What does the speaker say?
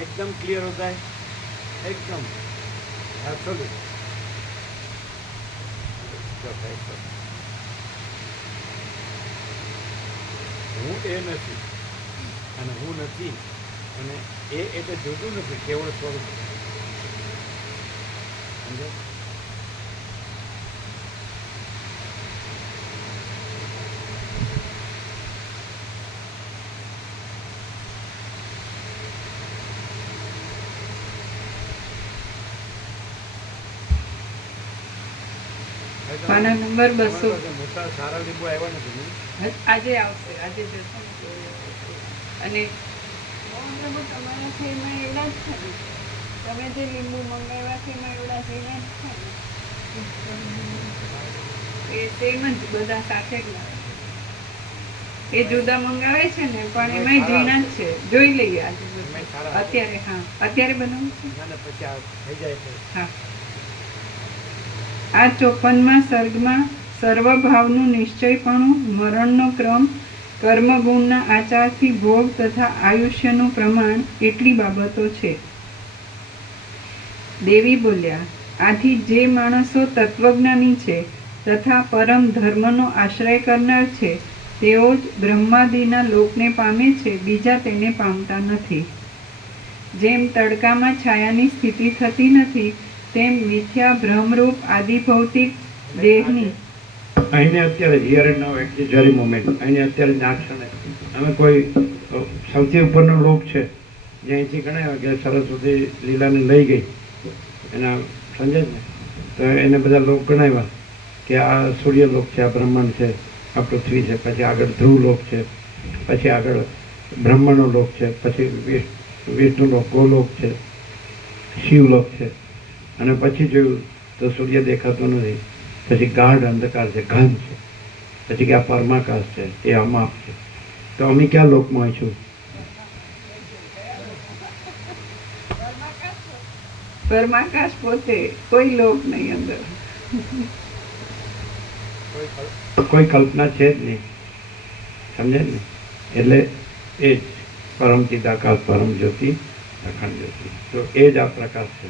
एकदम क्लियर होता है, एकदम एब्सोल्यूट। હું એ નથી અને હું નથી અને એ એટલે જુદું નથી, કેવળ સ્વરૂપ સમજો. પાના નંબર 200 મોટા સારા લીંબુ આવ્યા નથી ને? આજે આવશે, આજે જશે અને તમારા છે એમાં એવડા જ છે ને, તમે જે લીંબુ મંગાવ્યા છે એમાં એવડા ઝીણા જ છે ને, એ સેમ જ બધા સાથે જ લાવે છે. એ જુદા મંગાવે છે ને પણ એમાં ઝીણા જ છે. જોઈ લઈએ આજે અત્યારે. હા, અત્યારે બનાવું છે. પછી આ થઈ જાય છે. હા, આ 54મા સર્ગમાં સર્વભાવનું નિશ્ચયપણું, મરણનો ક્રમ, કર્મગુણના આચારથી ભોગ તથા આયુષ્યનું પ્રમાણ એટલી બાબતો છે. દેવી બોલ્યા, આથી જે માણસો તત્વજ્ઞાની છે તથા પરમ ધર્મનો આશ્રય કરનાર છે તેઓ જ બ્રહ્માદિના લોકને પામે છે, બીજા તેને પામતા નથી. જેમ તડકામાં છાયાની સ્થિતિ થતી નથી તેમ મિથ્યા ભ્રમરૂપ આદિ ભૌતિક દેહની અહીંને અત્યારે here and now at this very moment, અહીંને અત્યારે જ આ ક્ષણે અમે કોઈ સૌથી ઉપરનો લોક છે જે અહીંથી ગણાવ્યા કે સરસ્વતી લીલાને લઈ ગઈ એના સમજે ને, તો એને બધા લોક ગણાવ્યા કે આ સૂર્યલોક છે, આ બ્રહ્માંડ છે, આ પૃથ્વી છે, પછી આગળ ધ્રુવલોક છે, પછી આગળ બ્રહ્મનો લોક છે, પછી વિષ્ણુલોક ગોલોક છે, શિવલોક છે, અને પછી જોયું તો સૂર્ય દેખાતો નથી, પછી ગાઢ અંધકાર છે, ઘન છે, પછી કે આ પરમાકાશ છે, એ અમાપ છે. તો અમે ક્યાં લોકમાં છું? પરમાકાશ પોતે, કોઈ લોક નહીં અંદર. કોઈ કલ્પના છે જ નહીં, સમજે ને? એટલે એ જ પરમ ચિદાકાશ, પરમ જ્યોતિ, અખંડ જ્યોતિ. તો એ જ આ પ્રકાશ છે.